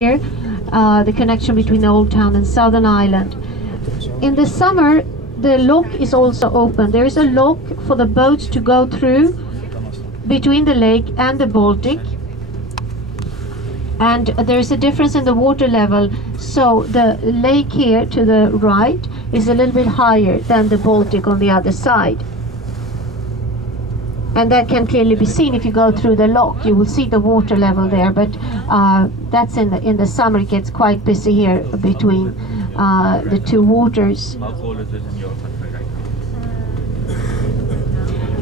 here, the connection between Old Town and Southern Island. In the summer, the lock is also open. There is a lock for the boats to go through between the lake and the Baltic. And there is a difference in the water level, so the lake here to the right is a little bit higher than the Baltic on the other side. And that can clearly be seen if you go through the lock. You will see the water level there, but that's in the summer. It gets quite busy here between the two waters.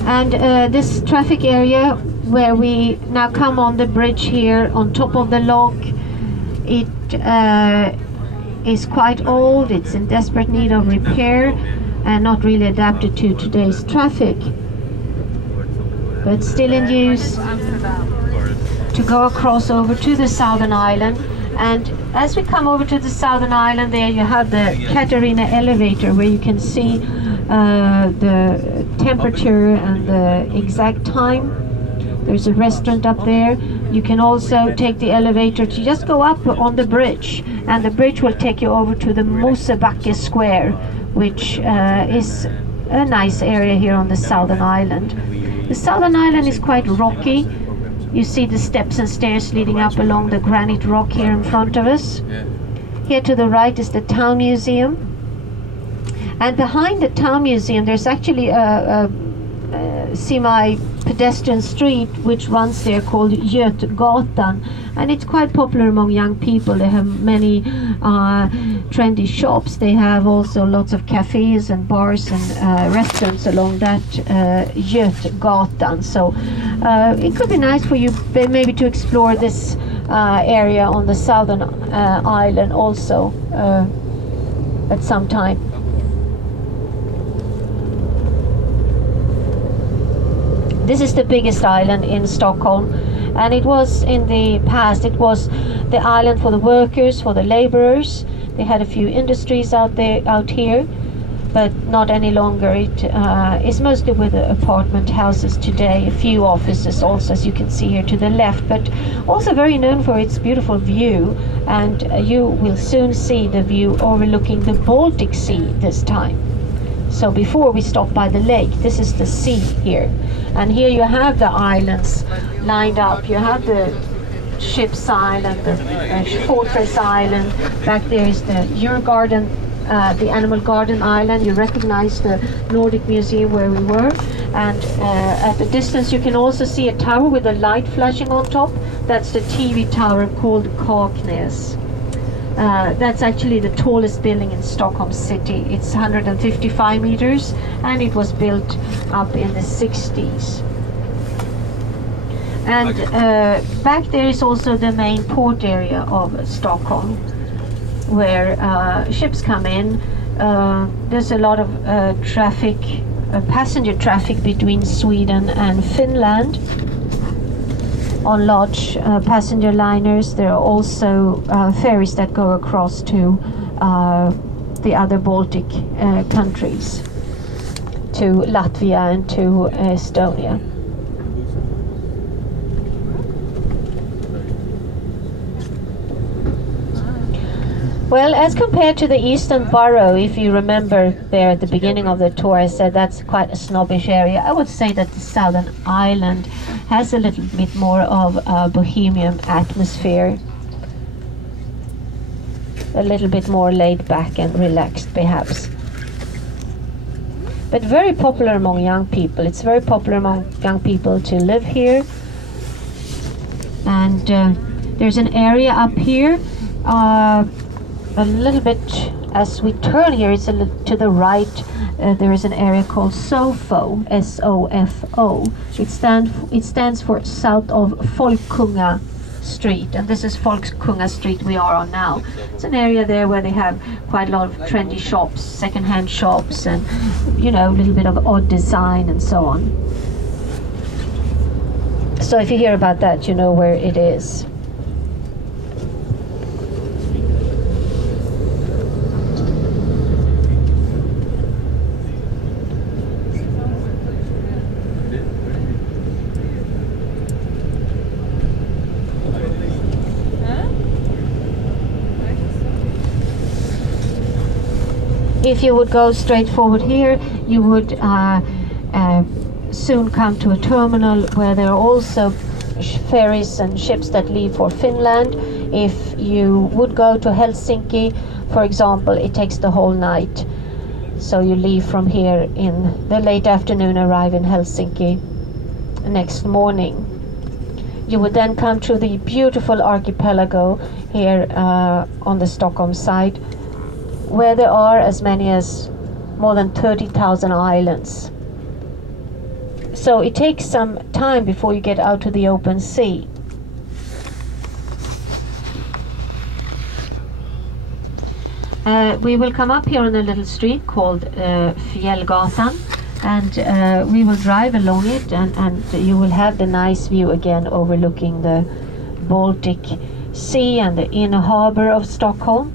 And this traffic area where we now come on the bridge here on top of the lock, it is quite old. It's in desperate need of repair and not really adapted to today's traffic, but still in use to go across over to the Southern Island. And as we come over to the Southern Island, there you have the Katarina elevator, where you can see the temperature and the exact time. There's a restaurant up there. You can also take the elevator to just go up on the bridge, and the bridge will take you over to the Mosebacke Square, which is a nice area here on the Southern Island. The Southern Island is quite rocky. You see the steps and stairs leading up along the granite rock here in front of us. Here to the right is the Town Museum. And behind the Town Museum there's actually a semi-pedestrian street which runs there called Götgatan, and it's quite popular among young people. They have many trendy shops. They have also lots of cafes and bars and restaurants along that Götgatan. So it could be nice for you maybe to explore this area on the Southern Island also at some time. This is the biggest island in Stockholm, and it was in the past, it was the island for the workers, for the laborers. They had a few industries out here, but not any longer. It is mostly with apartment houses today, a few offices also, as you can see here to the left, but also very known for its beautiful view. And you will soon see the view overlooking the Baltic Sea this time. So before we stop by the lake, this is the sea here. And here you have the islands lined up. You have the Ship's Island, the Fortress Island. Back there is the Djurgården, the Animal Garden Island. You recognize the Nordic Museum where we were. And at the distance you can also see a tower with a light flashing on top. That's the TV tower called Kaknäs. That's actually the tallest building in Stockholm city. It's 155 meters and it was built up in the 60s. And back there is also the main port area of Stockholm, where ships come in. There's a lot of traffic, passenger traffic between Sweden and Finland on large passenger liners. There are also ferries that go across to the other Baltic countries, to Latvia and to Estonia. Well, as compared to the Eastern Borough, if you remember there at the beginning of the tour, I said that's quite a snobbish area. I would say that the Southern Island has a little bit more of a bohemian atmosphere. A little bit more laid back and relaxed, perhaps. But very popular among young people. It's very popular among young people to live here. And there's an area up here, a little bit as we turn here, it's a little to the right. There is an area called SOFO, S-O-F-O. It stands for south of Folkunga Street, and this is Folkunga Street we are on now. It's an area there where they have quite a lot of trendy shops, second-hand shops, and you know, a little bit of odd design and so on. So if you hear about that, you know where it is. If you would go straight forward here, you would soon come to a terminal where there are also ferries and ships that leave for Finland. If you would go to Helsinki, for example, it takes the whole night. So you leave from here in the late afternoon, arrive in Helsinki next morning. You would then come to the beautiful archipelago here on the Stockholm side, where there are as many as more than 30,000 islands. So it takes some time before you get out to the open sea. We will come up here on a little street called Fjällgatan, and we will drive along it, and you will have the nice view again overlooking the Baltic Sea and the inner harbor of Stockholm.